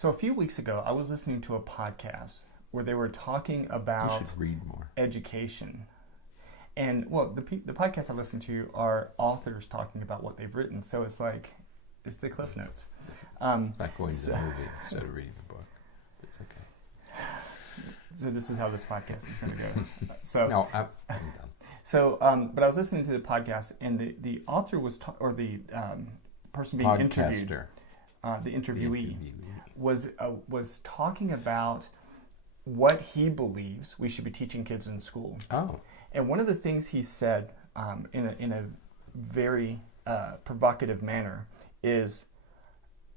So a few weeks ago, I was listening to a podcast where they were talking about You should read more. education. And, well, the podcasts I listen to are authors talking about what they've written. So it's like, it's the Cliff Notes. Like going to the movie instead of reading a book. It's okay. So this is how this podcast is going to go. So No, I'm done. So, but I was listening to the podcast, and the author was, the person being interviewed, the interviewee, was talking about what he believes we should be teaching kids in school. Oh. And one of the things he said in a very provocative manner is,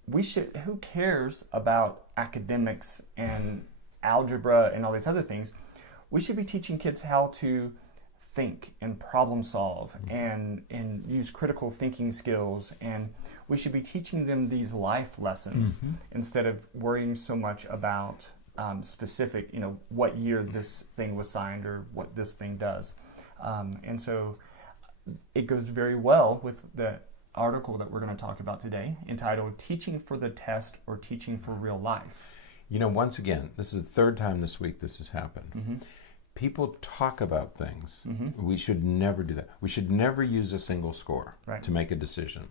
who cares about academics and algebra and all these other things? We should be teaching kids how to think and problem solve and use critical thinking skills, and we should be teaching them these life lessons instead of worrying so much about specific, what year this thing was signed or what this thing does. And so it goes very well with the article that we're going to talk about today, entitled Teaching for the Test or Teaching for Real Life. Once again, this is the third time this week this has happened. People talk about things. We should never do that. We should never use a single score to make a decision,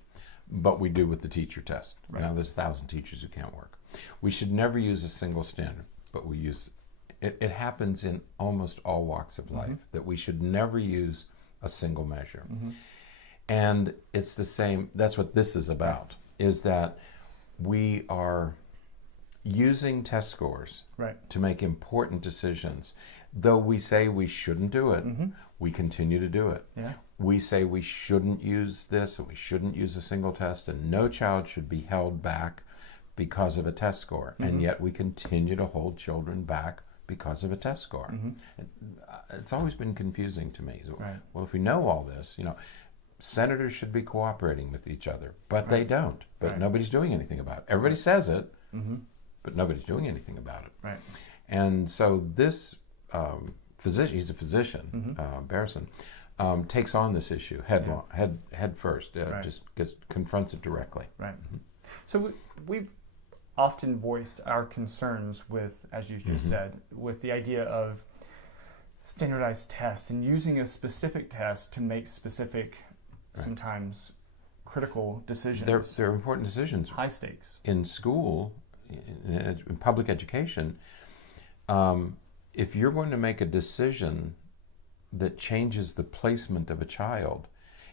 but we do with the teacher test. Now there's 1,000 teachers who can't work. We should never use a single standard, but we use it. It happens in almost all walks of life that we should never use a single measure. And it's the same, that's what this is about, is that we are using test scores to make important decisions. Though we say we shouldn't do it, we continue to do it. We say we shouldn't use this, and we shouldn't use a single test, and no child should be held back because of a test score. And yet we continue to hold children back because of a test score. It's always been confusing to me. Well, if we know all this, senators should be cooperating with each other, but they don't. But nobody's doing anything about it. Everybody says it, but nobody's doing anything about it. And so this physician, he's a physician, Barrison, takes on this issue head first, just confronts it directly. So we've often voiced our concerns with, as you just said, with the idea of standardized tests and using a specific test to make specific, sometimes critical decisions. They're important decisions. High stakes. In school, in public education, if you're going to make a decision that changes the placement of a child,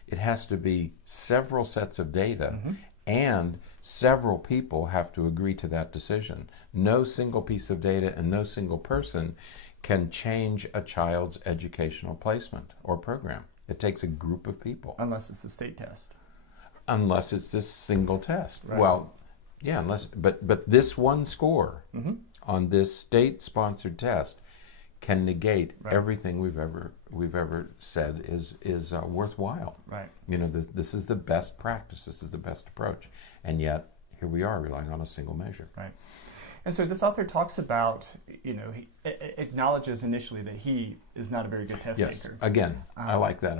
it has to be several sets of data, and several people have to agree to that decision. No single piece of data and no single person can change a child's educational placement or program. It takes a group of people. Unless it's the state test. Unless it's this single test. Well, yeah, but this one score on this state-sponsored test can negate everything we've ever said is worthwhile. This is the best practice. This is the best approach, and yet here we are relying on a single measure. And so this author talks about, he acknowledges initially that he is not a very good test taker. Again, I like that.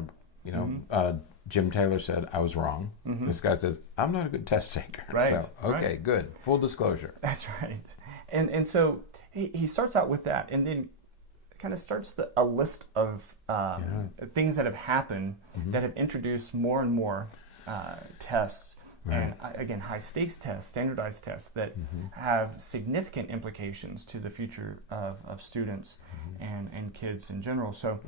Jim Taylor said, I was wrong. This guy says, I'm not a good test taker. So, okay, good. Full disclosure. That's right. And so he starts out with that, and then kind of starts a list of things that have happened that have introduced more and more tests. And again, high stakes tests, standardized tests that have significant implications to the future of students and kids in general. So,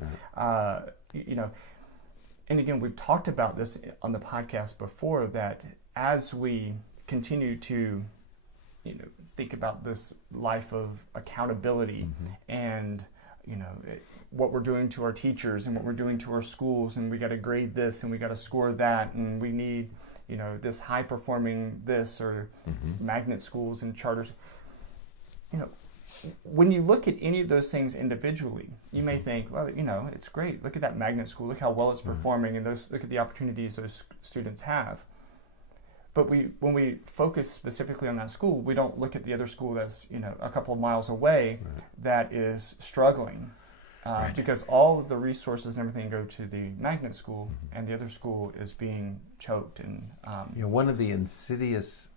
and again, we've talked about this on the podcast before, that as we continue to, think about this life of accountability and, what we're doing to our teachers and what we're doing to our schools, and we got to grade this and we got to score that, and we need, this high performing this or magnet schools and charters. When you look at any of those things individually, you may think, well, it's great. Look at that magnet school. Look how well it's performing, and look at the opportunities those students have. But when we focus specifically on that school, we don't look at the other school that's a couple of miles away that is struggling, because all of the resources and everything go to the magnet school, and the other school is being choked. And one of the insidious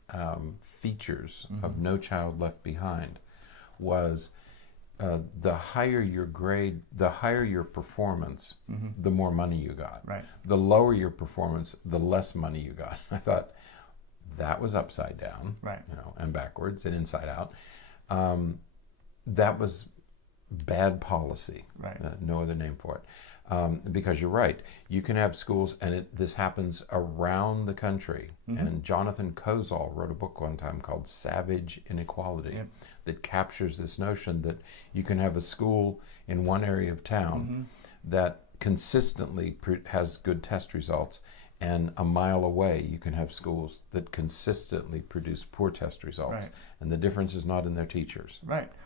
features of No Child Left Behind was the higher your grade, the higher your performance, the more money you got. Right. The lower your performance, the less money you got. I thought that was upside down, right, and backwards and inside out. That was bad policy. Right. No other name for it. Because you're right. You can have schools, and this happens around the country. And Jonathan Kozol wrote a book one time called Savage Inequality that captures this notion that you can have a school in one area of town that consistently has good test results, and a mile away you can have schools that consistently produce poor test results. Right. And the difference is not in their teachers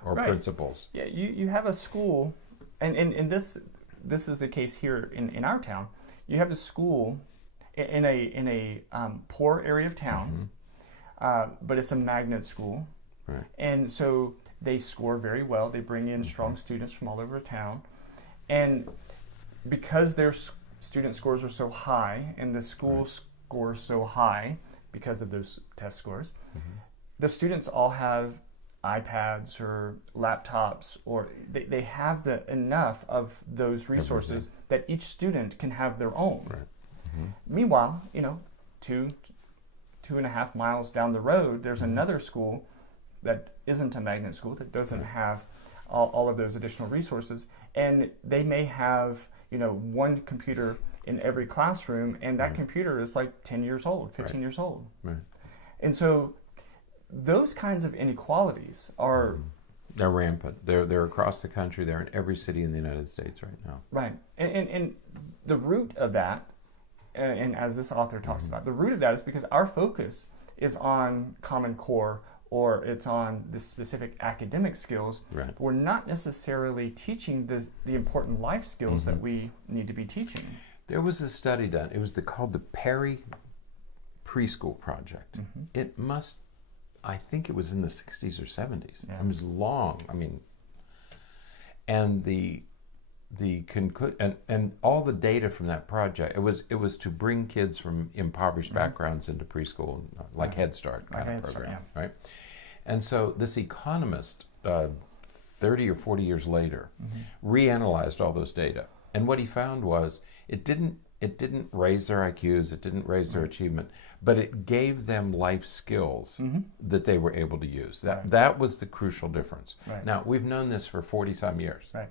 or principals. Yeah, you have a school, and this is the case here in our town. You have a school in a poor area of town, but it's a magnet school. Right. And so they score very well. They bring in strong students from all over town. And because their student scores are so high and the school scores so high because of those test scores, the students all have iPads or laptops, or they have enough of those resources that each student can have their own. Right. Meanwhile, 2.5 miles down the road, there's another school that isn't a magnet school, that doesn't have all of those additional resources, and they may have one computer in every classroom, and that computer is like 10 years old, 15 years old. Right. And so those kinds of inequalities are... They're rampant. They're across the country. They're in every city in the United States right now. Right. And the root of that, and as this author talks about, the root of that is because our focus is on Common Core, or it's on the specific academic skills. Right. But we're not necessarily teaching the important life skills that we need to be teaching. There was a study done. It was called the Perry Preschool Project. I think it was in the 60s or 70s. Yeah. It was long. And and all the data from that project, it was to bring kids from impoverished backgrounds into preschool, like Head Start kind of program, right? And so this economist, 30 or 40 years later, reanalyzed all those data, and what he found was it didn't raise their IQs, it didn't raise their achievement, but it gave them life skills that they were able to use. That was the crucial difference. Right. Now, we've known this for 40-some years. Right.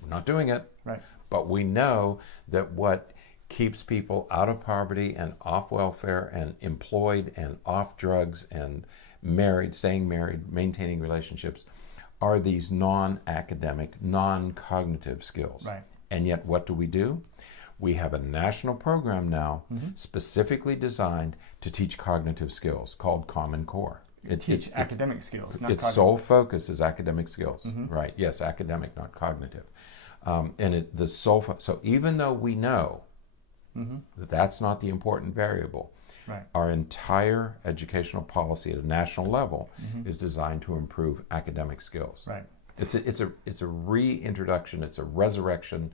We're not doing it, Right. but we know that what keeps people out of poverty and off welfare and employed and off drugs and married, staying married, maintaining relationships are these non-academic, non-cognitive skills. Right. And yet what do? We have a national program now specifically designed to teach cognitive skills called Common Core. Teach academic skills, not its cognitive. sole focus is academic skills, right? Yes, academic, not cognitive. So even though we know that that's not the important variable, right. our entire educational policy at a national level is designed to improve academic skills. Right. It's a reintroduction, it's a resurrection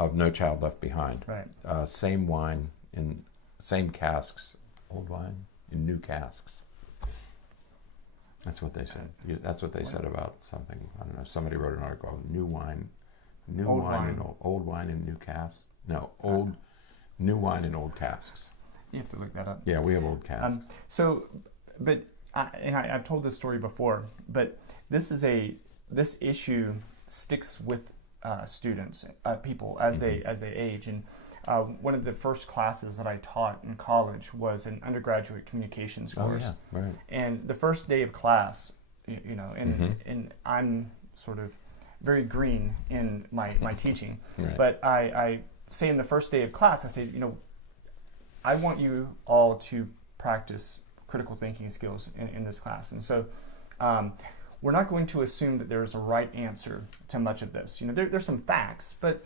of No Child Left Behind. Right. Same wine in same casks, old wine in new casks. That's what they said. That's what they said about something. I don't know. Somebody wrote an article. New wine and old wine in new casks. No, new wine in old casks. You have to look that up. Yeah, we have old casks. I've told this story before, but this issue sticks with students, people as they age. And one of the first classes that I taught in college was an undergraduate communications course. Oh yeah, right. And the first day of class, and I'm sort of very green in my teaching, Right. but I say in the first day of class, I say, I want you all to practice critical thinking skills in this class. And so we're not going to assume that there's a right answer to much of this. There's some facts, but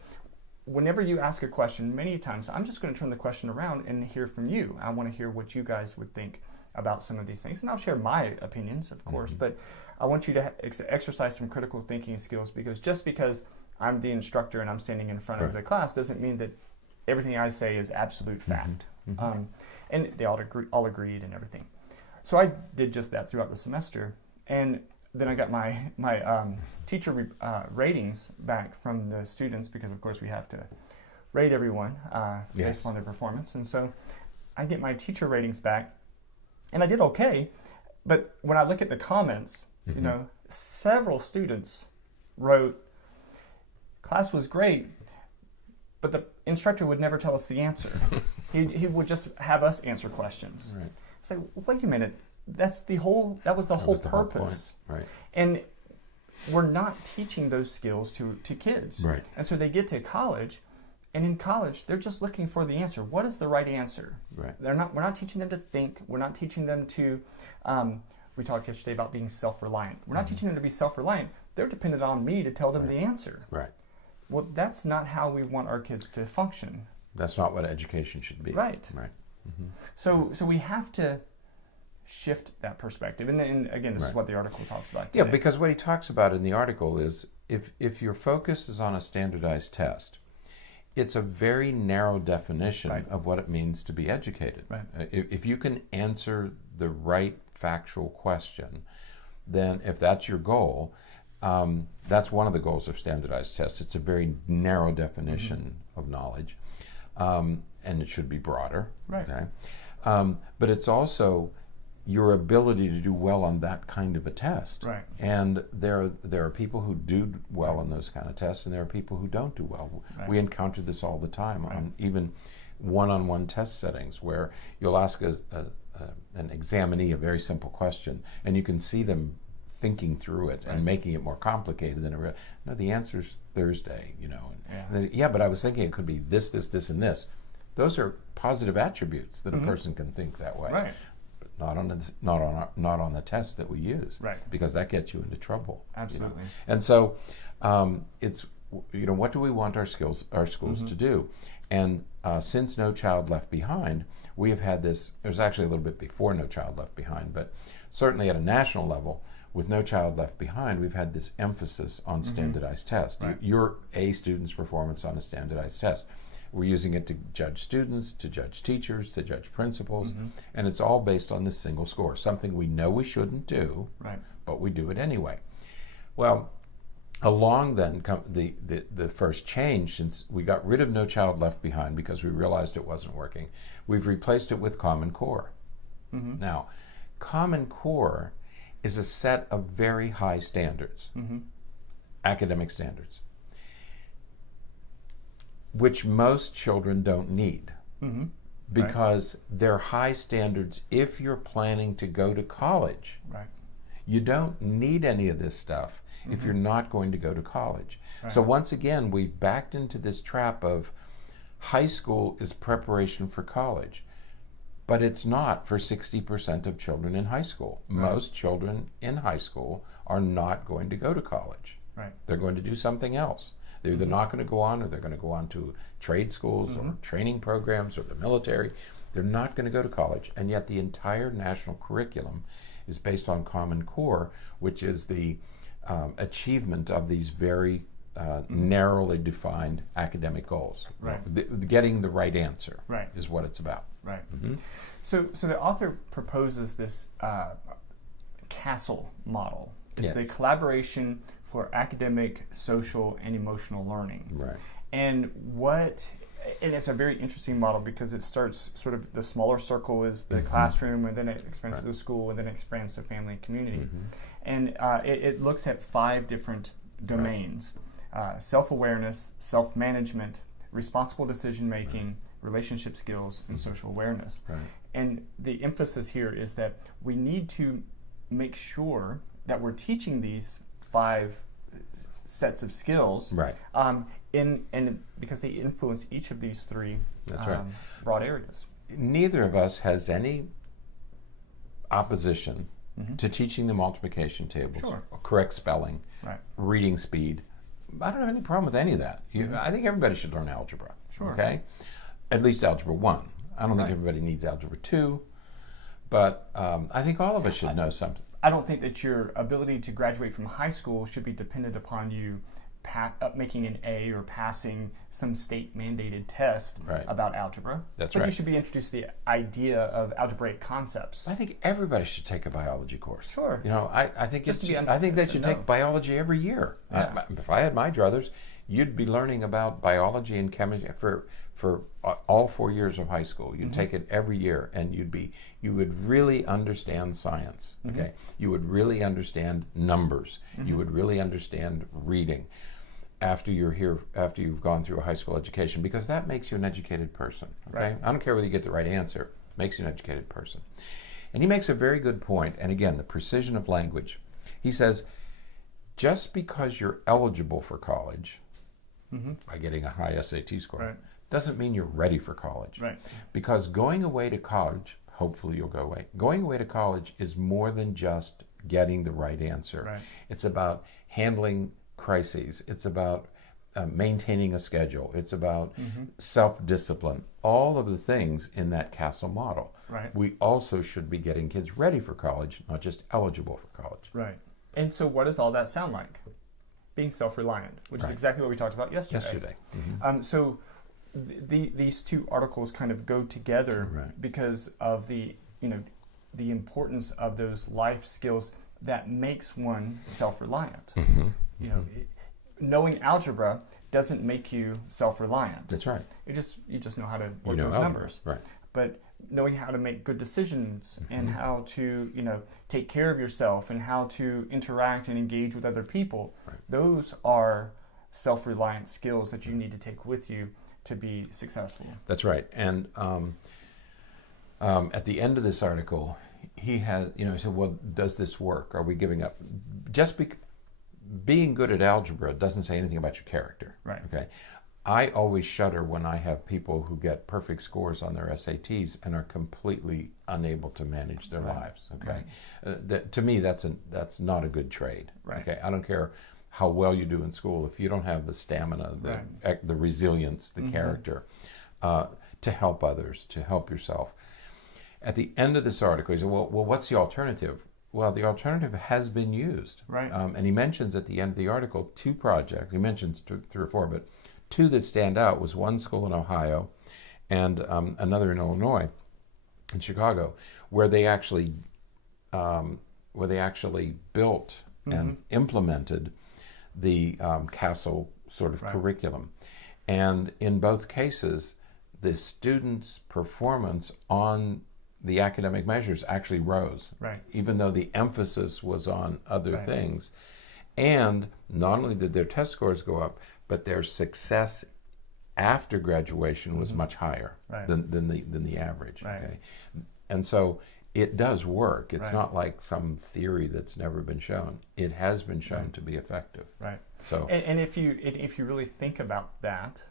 whenever you ask a question, many times I'm just going to turn the question around and hear from you. I want to hear what you guys would think about some of these things. And I'll share my opinions, of course, but I want you to exercise some critical thinking skills, because just because I'm the instructor and I'm standing in front of the class doesn't mean that everything I say is absolute fact. And they all agreed and everything. So I did just that throughout the semester, and then I got my teacher ratings back from the students, because of course we have to rate everyone based on their performance. And so I get my teacher ratings back, and I did okay. But when I look at the comments, you know, several students wrote, class was great, but the instructor would never tell us the answer. He would just have us answer questions. Right. It's like, wait a minute, that was the whole purpose. Right. And we're not teaching those skills to kids. Right. And so they get to college, and in college they're just looking for the answer. What is the right answer? Right. We're not teaching them to think. We're not teaching them to we talked yesterday about being self-reliant. We're not teaching them to be self-reliant. They're dependent on me to tell them the answer. Right. Well, that's not how we want our kids to function. That's not what education should be. Right. Right. So we have to shift that perspective. And again, this is what the article talks about today. Yeah, because what he talks about in the article is if your focus is on a standardized test, it's a very narrow definition of what it means to be educated. Right. If you can answer the right factual question, then if that's your goal, that's one of the goals of standardized tests. It's a very narrow definition of knowledge, and it should be broader. Right. Okay? But it's also your ability to do well on that kind of a test. Right. And there are people who do well on those kind of tests, and there are people who don't do well. Right. We encounter this all the time on even one-on-one test settings, where you'll ask an examinee a very simple question, and you can see them thinking through it and making it more complicated than it really. No, the answer's Thursday, you know. And but I was thinking it could be this, this, this, and this. Those are positive attributes that a person can think that way. Right. Not on the test that we use, right? Because that gets you into trouble. Absolutely. You know? And so, it's what do we want our schools to do? And since No Child Left Behind, we have had this. It was actually a little bit before No Child Left Behind, but certainly at a national level, with No Child Left Behind, we've had this emphasis on standardized tests. Right. Your A student's performance on a standardized test. We're using it to judge students, to judge teachers, to judge principals, and it's all based on this single score, something we know we shouldn't do, but we do it anyway. Well, along then come the first change, since we got rid of No Child Left Behind because we realized it wasn't working. We've replaced it with Common Core. Now, Common Core is a set of very high standards, academic standards, which most children don't need, because they're high standards if you're planning to go to college. Right. You don't need any of this stuff if you're not going to go to college. So once again, we've backed into this trap of high school is preparation for college, but it's not for 60% of children in high school. Most children in high school are not going to go to college. Right. They're going to do something else. They're either not going to go on, or they're going to go on to trade schools or training programs or the military. They're not going to go to college. And yet the entire national curriculum is based on Common Core, which is the achievement of these very narrowly defined academic goals. Right. Getting the right answer right. is what it's about. Right. So the author proposes this castle model. It's the collaboration for academic, social, and emotional learning. Right. And it's a very interesting model because it starts sort of the smaller circle is the classroom, and then it expands to the school, and then it expands to family and community. And it looks at 5 different domains: self-awareness, self-management, responsible decision-making, relationship skills, and social awareness. Right. And the emphasis here is that we need to make sure that we're teaching these 5 sets of skills, right? And because they influence each of these 3 broad areas. Neither of us has any opposition to teaching the multiplication tables, correct spelling, reading speed. I don't have any problem with any of that. I think everybody should learn algebra. Okay, at least algebra 1. I don't think everybody needs algebra 2, but I think all of us should know something. I don't think that your ability to graduate from high school should be dependent upon you making an A or passing some state-mandated test about algebra. That's but right. You should be introduced to the idea of algebraic concepts. I think everybody should take a biology course. Sure. I think that you take biology every year. Yeah. If I had my druthers, you'd be learning about biology and chemistry for all 4 years of high school. You'd take it every year, and you would really understand science. Okay, you would really understand numbers. You would really understand reading after you've gone through a high school education, because that makes you an educated person. Okay, Right. I don't care whether you get the right answer. It makes you an educated person. And he makes a very good point. And again, the precision of language. He says, just because you're eligible for college by getting a high SAT score doesn't mean you're ready for college. Right. Because going away to college, hopefully you'll go away. Going away to college is more than just getting the right answer. Right. It's about handling crises. It's about maintaining a schedule. It's about self-discipline. All of the things in that castle model. Right. We also should be getting kids ready for college, not just eligible for college. Right. And so what does all that sound like? Being self-reliant, which is exactly what we talked about yesterday. So these two articles kind of go together because of the importance of those life skills that makes one self-reliant. Knowing algebra doesn't make you self-reliant. That's right. You just know how to work those numbers. Right. But knowing how to make good decisions and how to take care of yourself and how to interact and engage with other people, those are self-reliant skills that you need to take with you to be successful. That's right. And at the end of this article, he has, he said, well, does this work? Are we giving up? Just being good at algebra doesn't say anything about your character. Right. Okay. I always shudder when I have people who get perfect scores on their SATs and are completely unable to manage their lives. Okay. To me, that's not a good trade. Right. Okay. I don't care how well you do in school if you don't have the stamina, the resilience, the character to help others, to help yourself. At the end of this article, he said, well, what's the alternative? Well, the alternative has been used. Right. And he mentions at the end of the article 2 projects. He mentions 3 or 4, but 2 that stand out was one school in Ohio and another in Illinois, in Chicago, where they actually built and implemented the CASEL sort of curriculum. And in both cases, the students' performance on the academic measures actually rose, even though the emphasis was on other things. And not only did their test scores go up, but their success after graduation was much higher than the average. Okay? And so it does work. It's not like some theory that's never been shown. It has been shown to be effective. Right. So and if you really think about that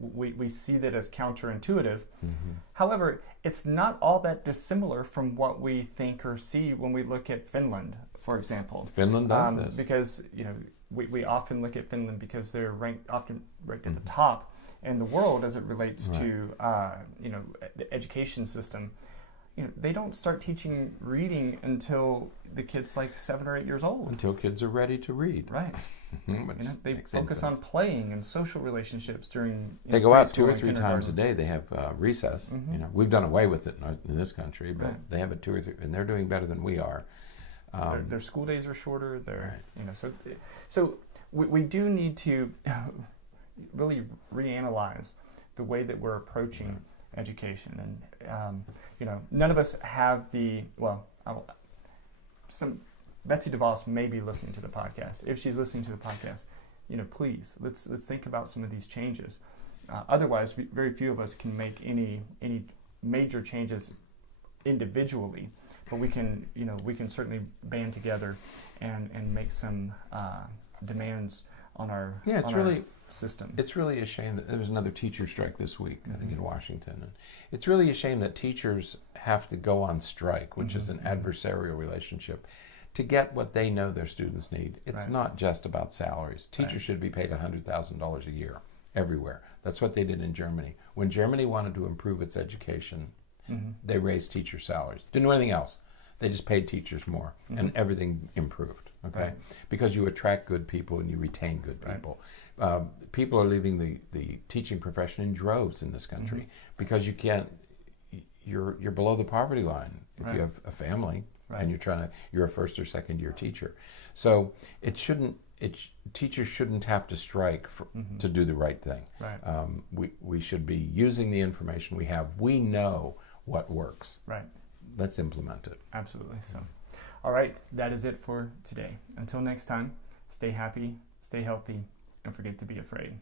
we see that as counterintuitive. However, it's not all that dissimilar from what we think or see when we look at Finland, for example. Finland does this. Because we often look at Finland because they're often ranked at the top in the world as it relates to the education system. They don't start teaching reading until the kid's like 7 or 8 years old. Until kids are ready to read. Right. They focus on playing and social relationships during. They go out 2 or 3 times a day. They have recess. We've done away with it in this country, but they have it 2 or 3, and they're doing better than we are. Their school days are shorter. So we do need to really reanalyze the way that we're approaching education, and none of us have Betsy DeVos may be listening to the podcast. If she's listening to the podcast, please let's think about some of these changes. Otherwise, very few of us can make any major changes individually, but we can certainly band together and make some demands on our system. It's really a shame that there was another teacher strike this week, I think in Washington, and it's really a shame that teachers have to go on strike, which is an adversarial relationship, to get what they know their students need. It's not just about salaries. Teachers should be paid $100,000 a year everywhere. That's what they did in Germany. When Germany wanted to improve its education, they raised teacher salaries. Didn't do anything else. They just paid teachers more, and everything improved. Okay, Right. because you attract good people and you retain good people. People are leaving the teaching profession in droves in this country because you can't. You're below the poverty line if you have a family and you're a first or second year teacher. So teachers shouldn't have to strike to do the right thing. Right. We should be using the information we have. We know what works. Right. Let's implement it. Absolutely. So, all right, that is it for today. Until next time, stay happy, stay healthy, and forget to be afraid.